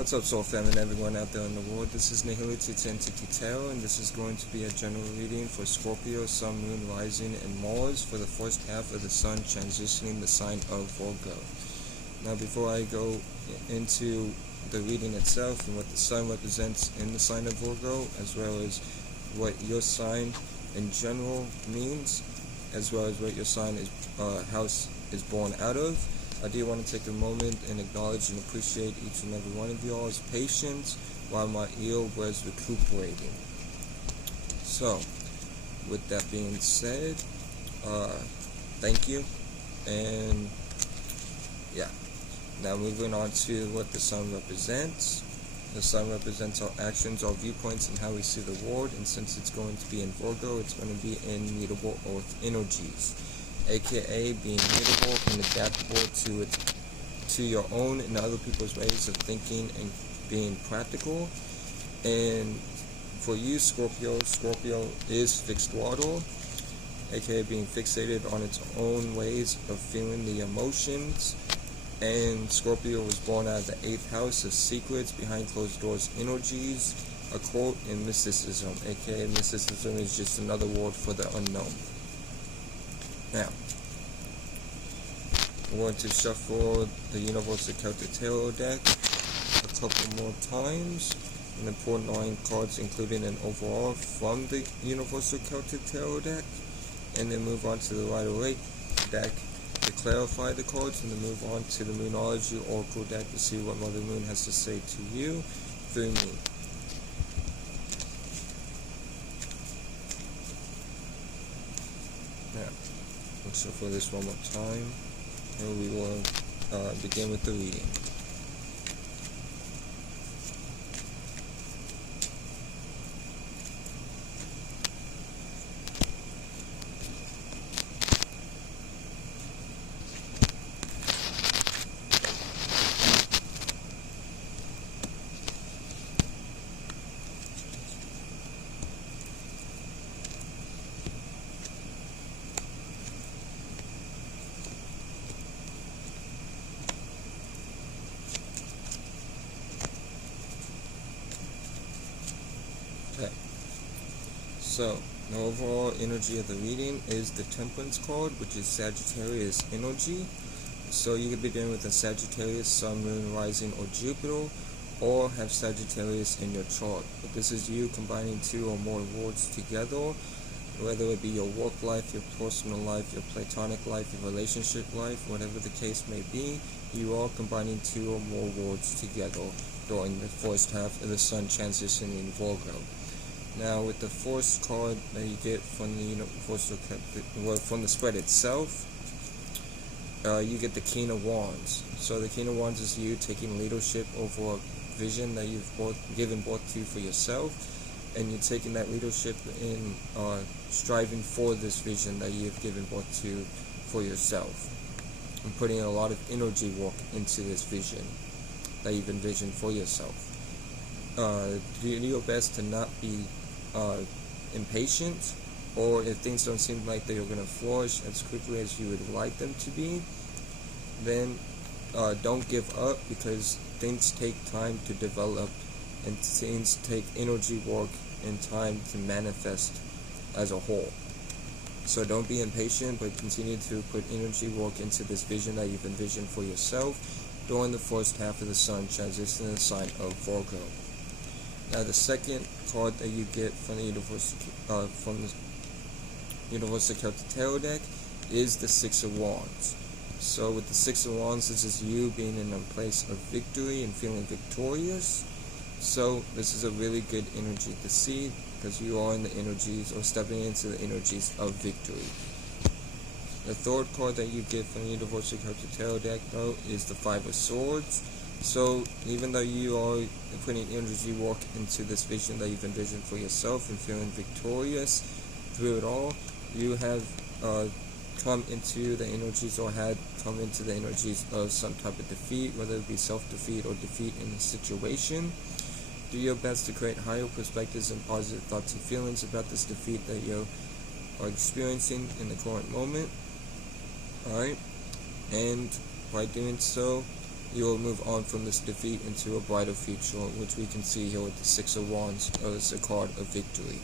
What's up, Soul Family and everyone out there in the world? This is Nihility Entity Tarot, and this is going to be a general reading for Scorpio, Sun, Moon, Rising, and Mars for the first half of the Sun transitioning the sign of Virgo. Now, before I go into the reading itself and what the Sun represents in the sign of Virgo, as well as what your sign in general means, as well as what your sign house is born out of, I do want to take a moment and acknowledge and appreciate each and every one of y'all's patience while my ear was recuperating. So, with that being said, thank you, and yeah. Now moving on to what the Sun represents. The Sun represents our actions, our viewpoints, and how we see the world, and since it's going to be in Virgo, it's going to be in mutable earth energies, aka being mutable and adaptable to your own and other people's ways of thinking and being practical. And for you, Scorpio is fixed water, aka being fixated on its own ways of feeling the emotions. And Scorpio was born out of the 8th house of secrets, behind closed doors energies, occult, and mysticism, aka mysticism is just another word for the unknown. Now, we're going to shuffle the Universal Celtic Tarot deck a couple more times and pull 9 cards, including an overall from the Universal Celtic Tarot deck, and then move on to the Rider-Waite deck to clarify the cards, and then move on to the Moonology Oracle deck to see what Mother Moon has to say to you through me. Now, let's shuffle this one more time, and we will begin with the reading. So, the overall energy of the reading is the Temperance card, which is Sagittarius energy. So you could begin with a Sagittarius, Sun, Moon, Rising, or Jupiter, or have Sagittarius in your chart. But this is you combining 2 or more words together, whether it be your work life, your personal life, your platonic life, your relationship life, whatever the case may be, you are combining 2 or more words together during the first half of the Sun transitioning Virgo. Now, with the first card that you get from the from the spread itself, you get the King of Wands. So the King of Wands is you taking leadership over a vision that you've given birth to for yourself, and you're taking that leadership in striving for this vision that you've given birth to for yourself, and putting a lot of energy work into this vision that you've envisioned for yourself. Do your best to not be impatient, or if things don't seem like they're going to flourish as quickly as you would like them to be, then don't give up, because things take time to develop and things take energy work and time to manifest as a whole. So don't be impatient, but continue to put energy work into this vision that you've envisioned for yourself during the first half of the Sun transitioning the sign of Virgo. Now, the second card that you get from the Universal Celtic Tarot deck is the 6 of Wands. So with the 6 of Wands, this is you being in a place of victory and feeling victorious. So this is a really good energy to see, because you are in the energies, or stepping into the energies of victory. The third card that you get from the Universal Celtic Tarot deck, though, is the 5 of Swords. So even though you are putting energy work into this vision that you've envisioned for yourself and feeling victorious through it all, you have come into the energies, or had come into the energies of some type of defeat, whether it be self-defeat or defeat in a situation. Do your best to create higher perspectives and positive thoughts and feelings about this defeat that you are experiencing in the current moment. Alright, and by doing so, you will move on from this defeat into a brighter future, which we can see here with the Six of Wands as a card of victory.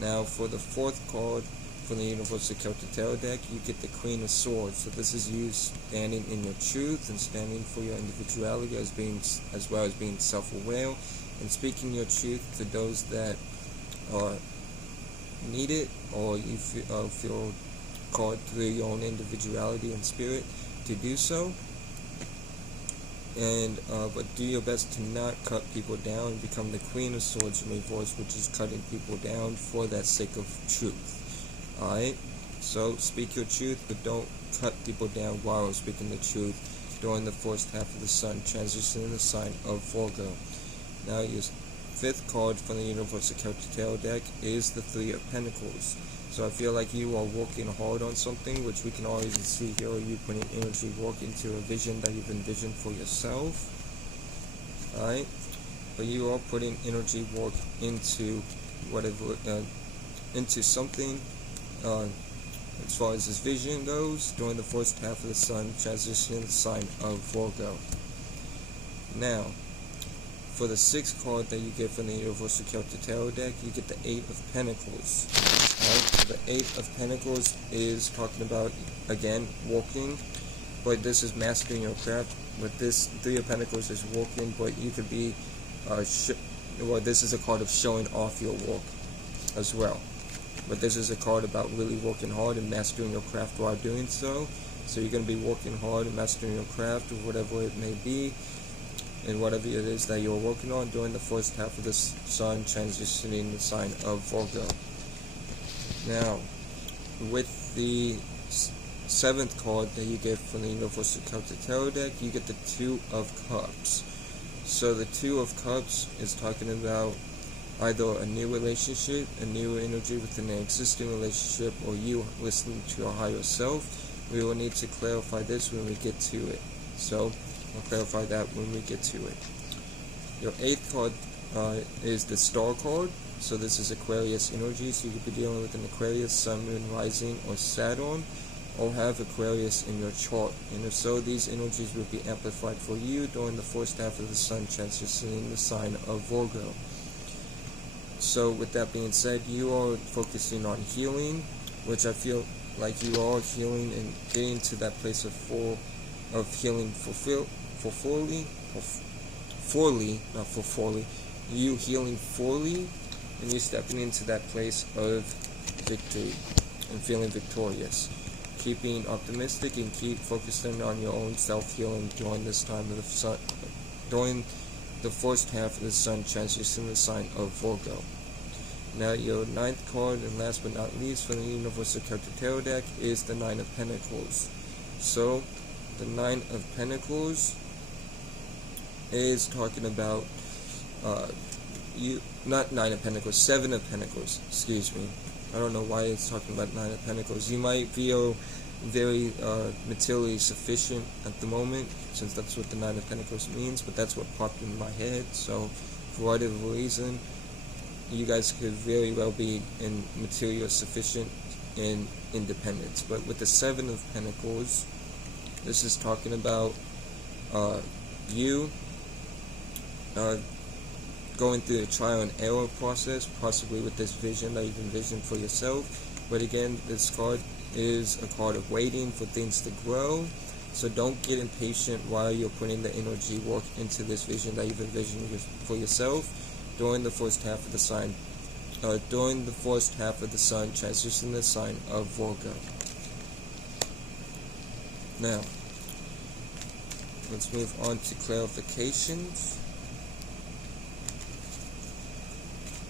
Now for the fourth card from the Universal Celtic Tarot deck, you get the Queen of Swords. So this is you standing in your truth and standing for your individuality as well as being self-aware and speaking your truth to those that need it, or you feel called through your own individuality and spirit to do so. And but do your best to not cut people down. Become the Queen of Swords in reverse, which is cutting people down for that sake of truth. Alright, so speak your truth, but don't cut people down while speaking the truth during the first half of the sun, transitioning the sign of Virgo. Now your fifth card from the Universal Celtic Tarot deck is the Three of Pentacles. So I feel like you are working hard on something, which we can always see here, you putting energy work into a vision that you've envisioned for yourself. Alright, but you are putting energy work into whatever, into something as far as this vision goes during the first half of the sun, transitioning the sign of Virgo. Now, for the sixth card that you get from the Universal Celtic Tarot deck, you get the Eight of Pentacles. Right? So the Eight of Pentacles is talking about, again, walking, but this is mastering your craft. But this Three of Pentacles is walking, but you could be, this is a card of showing off your work as well. But this is a card about really working hard and mastering your craft while doing so. So you're going to be working hard and mastering your craft, or whatever it may be, and whatever it is that you're working on during the first half of the sun, transitioning the sign of Virgo. Now, with the seventh card that you get from the Universal Celtic Tarot deck, you get the Two of Cups. So the Two of Cups is talking about either a new relationship, a new energy within an existing relationship, or you listening to your higher self. We will need to clarify this when we get to it. So I'll clarify that when we get to it. Your eighth card is the Star card. So this is Aquarius energy. So you could be dealing with an Aquarius, Sun, Moon, Rising, or Saturn, or have Aquarius in your chart. And if so, these energies will be amplified for you during the first half of the sun, transitioning the sign of Virgo. So with that being said, you are focusing on healing, which I feel like you are healing and getting to that place of healing you healing fully, and you're stepping into that place of victory and feeling victorious. Keeping optimistic and keep focusing on your own self-healing during this time of the sun, during the first half of the sun, transitioning the sign of Virgo. Now your ninth card, and last but not least from the Universal Celtic Tarot deck, is the Nine of Pentacles. So the Nine of Pentacles is talking about Seven of Pentacles, excuse me. I don't know why it's talking about Nine of Pentacles. You might feel very materially sufficient at the moment, since that's what the Nine of Pentacles means, but that's what popped in my head. So for whatever reason, you guys could very well be in material sufficient in independence. But with the Seven of Pentacles, this is talking about you going through a trial and error process, possibly with this vision that you've envisioned for yourself. But again, this card is a card of waiting for things to grow. So don't get impatient while you're putting the energy work into this vision that you've envisioned for yourself during the first half of the sign, transition the sign of Virgo. Now, let's move on to clarifications.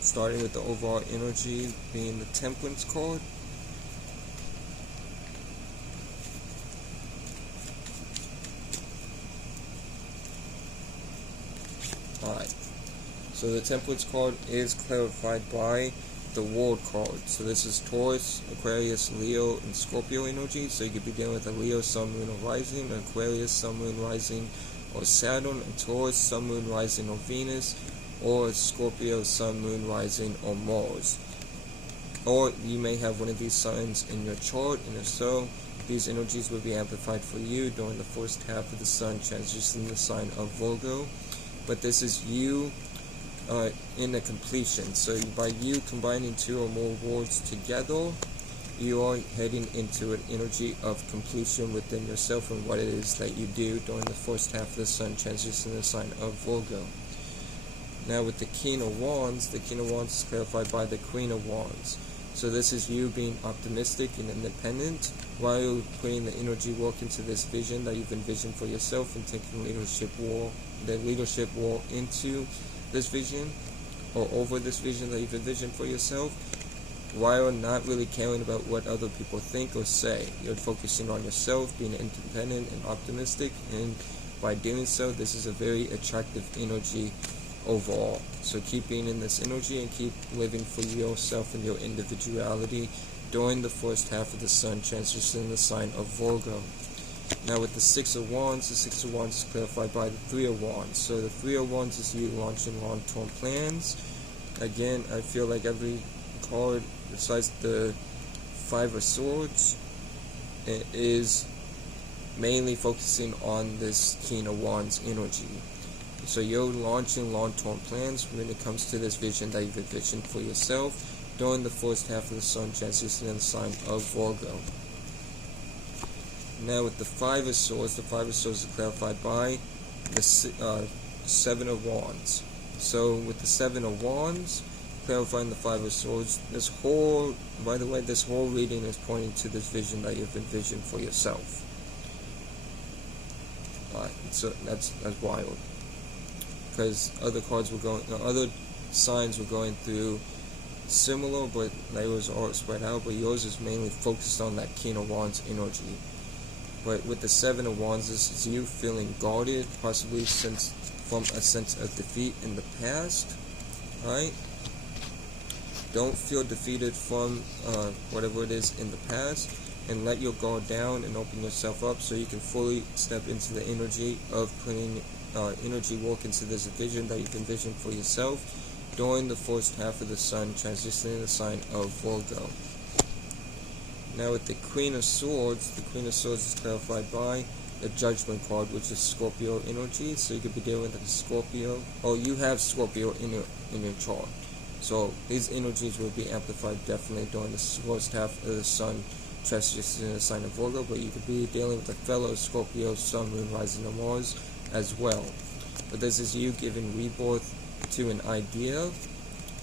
Starting with the overall energy being the Temperance card. Alright, so the Temperance card is clarified by the World card. So this is Taurus, Aquarius, Leo, and Scorpio energy. So you could be dealing with a Leo, Sun, Moon, or Rising, an Aquarius, Sun, Moon, Rising, or Saturn, and Taurus, Sun, Moon, Rising, or Venus, or Scorpio, Sun, Moon, Rising, or Mars. Or you may have one of these signs in your chart, and if so, these energies will be amplified for you during the first half of the sun transitioning the sign of Virgo. But this is you in a completion. So by you combining two or more words together, you are heading into an energy of completion within yourself and what it is that you do during the first half of the sun transitioning the sign of Virgo. Now with the King of Wands is clarified by the Queen of Wands. So this is you being optimistic and independent while putting the energy work into this vision that you've envisioned for yourself and taking leadership role into this vision or over this vision that you've envisioned for yourself, while not really caring about what other people think or say. You're focusing on yourself, being independent and optimistic, and by doing so, this is a very attractive energy overall. So keep being in this energy and keep living for yourself and your individuality during the first half of the sun transitioning the sign of Virgo. Now with the Six of Wands is clarified by the Three of Wands. So the Three of Wands is you launching long-term plans. Again, I feel like every card besides the Five of Swords is mainly focusing on this King of Wands energy. So you're launching long-term plans when it comes to this vision that you've envisioned for yourself during the first half of the sun transition in the sign of Virgo. Now with the Five of Swords is clarified by the Seven of Wands. So with the Seven of Wands, clarifying the Five of Swords, this whole reading is pointing to this vision that you've envisioned for yourself. So that's wild. Because other signs were going through similar, but they was all spread out. But yours is mainly focused on that King of Wands energy. But with the Seven of Wands, this is you feeling guarded, possibly from a sense of defeat in the past. Right? Don't feel defeated from whatever it is in the past, and let your guard down and open yourself up so you can fully step into the energy of putting energy work into this vision that you've envisioned for yourself during the first half of the sun transitioning the sign of Virgo. Now with the Queen of Swords is clarified by the Judgment card, which is Scorpio energy. So you could be dealing with a Scorpio, or you have Scorpio in your chart. So these energies will be amplified definitely during the first half of the sun transitioning in the sign of Virgo, but you could be dealing with a fellow Scorpio, Sun, Moon, Rising, and Mars as well. But this is you giving rebirth to an idea,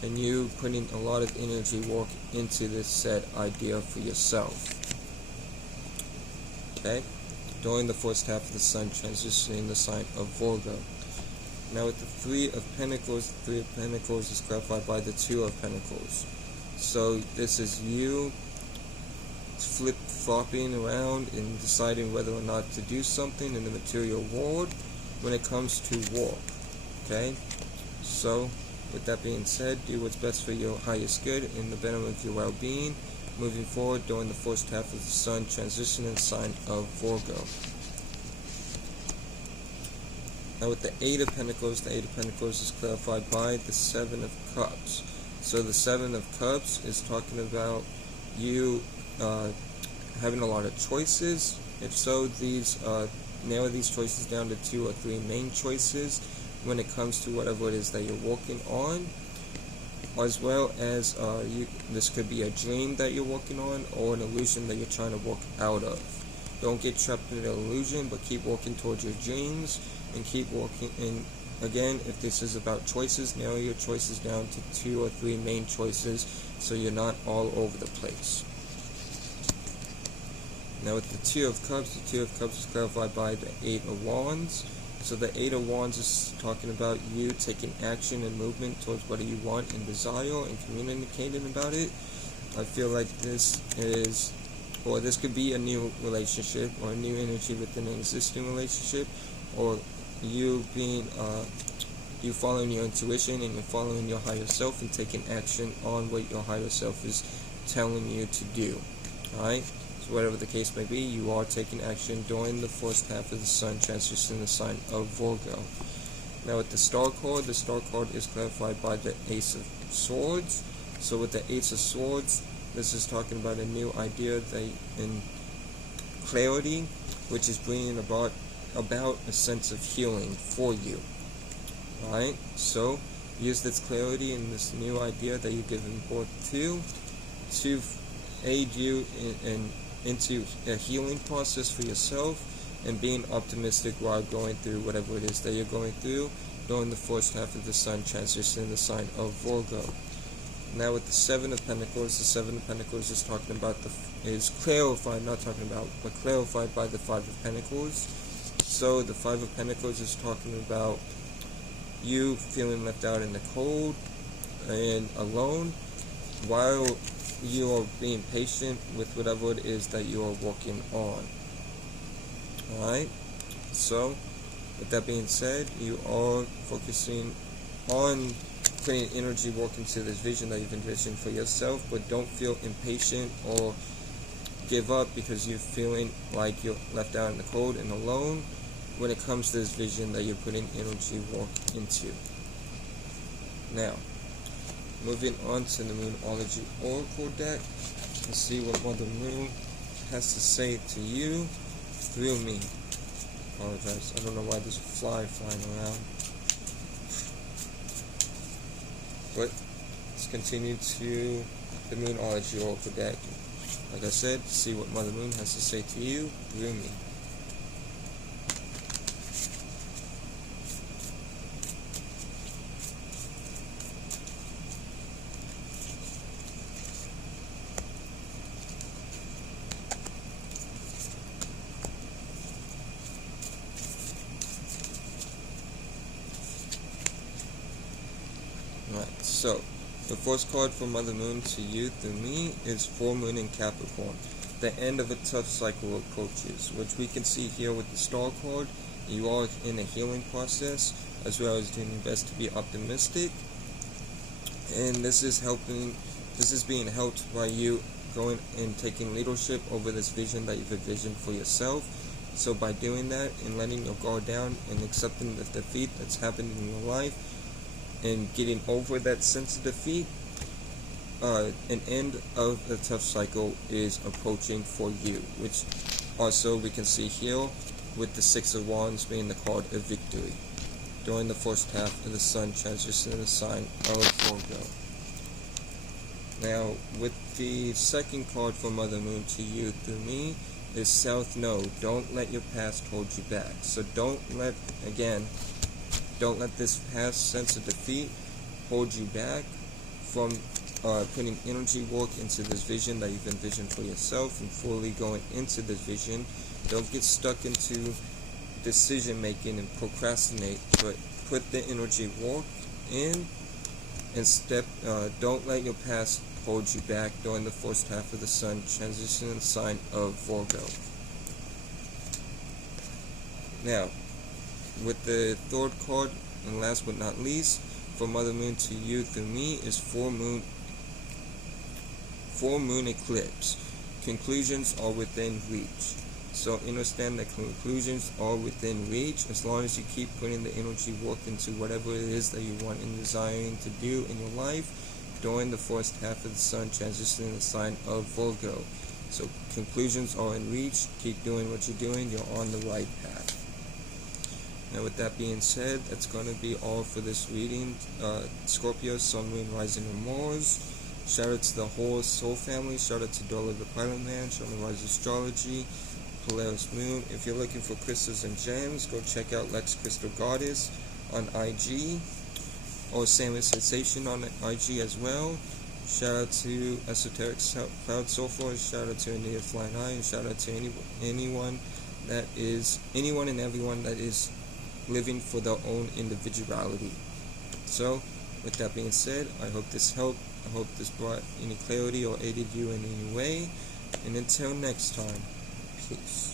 and you putting a lot of energy work into this said idea for yourself. Okay? During the first half of the sun transitioning the sign of Virgo. Now with the Three of Pentacles is clarified by the Two of Pentacles. So this is you flip-flopping around and deciding whether or not to do something in the material world when it comes to work. Okay? So, with that being said, do what's best for your highest good and the betterment of your well-being moving forward during the first half of the sun transitioning sign of Virgo. Now with the Eight of Pentacles is clarified by the Seven of Cups. So the Seven of Cups is talking about you having a lot of choices. If so, narrow these choices down to 2 or 3 main choices when it comes to whatever it is that you're working on, as well as this could be a dream that you're working on or an illusion that you're trying to work out of. Don't get trapped in an illusion, but keep working towards your dreams and keep working. And again, if this is about choices, narrow your choices down to 2 or 3 main choices so you're not all over the place. Now with the Two of Cups is clarified by the Eight of Wands. So the Eight of Wands is talking about you taking action and movement towards what you want and desire and communicating about it. I feel like this could be a new relationship or a new energy within an existing relationship, or you following your intuition and you're following your higher self and taking action on what your higher self is telling you to do. Alright? Whatever the case may be, you are taking action during the first half of the sun transitioning the sign of Virgo. Now with the Star card is clarified by the Ace of Swords. So with the Ace of Swords, this is talking about a new idea clarity, which is bringing about a sense of healing for you. Alright, so use this clarity and this new idea that you're giving birth to aid you into a healing process for yourself, and being optimistic while going through whatever it is that you're going through during the first half of the Sun transition in the sign of Virgo. Now with the Seven of Pentacles, the Seven of Pentacles is talking about is clarified, not talking about, but clarified by the Five of Pentacles. So the Five of Pentacles is talking about you feeling left out in the cold and alone while you are being patient with whatever it is that you are working on. Alright, so with that being said, you are focusing on putting energy work into this vision that you've envisioned for yourself, but don't feel impatient or give up because you're feeling like you're left out in the cold and alone when it comes to this vision that you're putting energy work into. Now, moving on to the Moonology Oracle deck, let's see what Mother Moon has to say to you through me. Apologize, I don't know why there's a fly flying around. But let's continue to the Moonology Oracle deck. Like I said, see what Mother Moon has to say to you through me. Alright, so the first card from Mother Moon to you through me is Full Moon in Capricorn. The end of a tough cycle approaches, which we can see here with the Star card. You are in a healing process, as well as doing your best to be optimistic. And this is being helped by you going and taking leadership over this vision that you've envisioned for yourself. So by doing that and letting your guard down and accepting the defeat that's happened in your life, and getting over that sense of defeat, an end of the tough cycle is approaching for you, which also we can see here with the Six of Wands being the card of victory during the first half of the Sun transition in the sign of Virgo. Now, with the second card from Mother Moon to you through me is South Node. Don't let your past hold you back. So don't let this past sense of defeat hold you back from putting energy work into this vision that you've envisioned for yourself and fully going into this vision. Don't get stuck into decision making and procrastinate, but put the energy work in and don't let your past hold you back during the first half of the Sun transition in the sign of Virgo. Now, with the third card, and last but not least, from Mother Moon to you through me is Full Moon Eclipse. Conclusions are within reach. So understand that conclusions are within reach as long as you keep putting the energy work into whatever it is that you want and desiring to do in your life during the first half of the Sun transition in the sign of Virgo. So conclusions are in reach. Keep doing what you're doing. You're on the right path. Now with that being said, that's going to be all for this reading. Scorpio, Sun, Moon, Rising, and Mars. Shout out to the whole Soul family. Shout out to Dollar the Pilot Man. Shout out to Rise Astrology. Polaris Moon. If you're looking for crystals and gems, go check out Lex Crystal Goddess on IG. Or Samus Sensation on IG as well. Shout out to Esoteric Cloud Soulful. Shout out to Anita Flying Eye. And shout out to anyone and everyone that is living for their own individuality. So, with that being said, I hope this helped. I hope this brought any clarity or aided you in any way. And until next time, peace.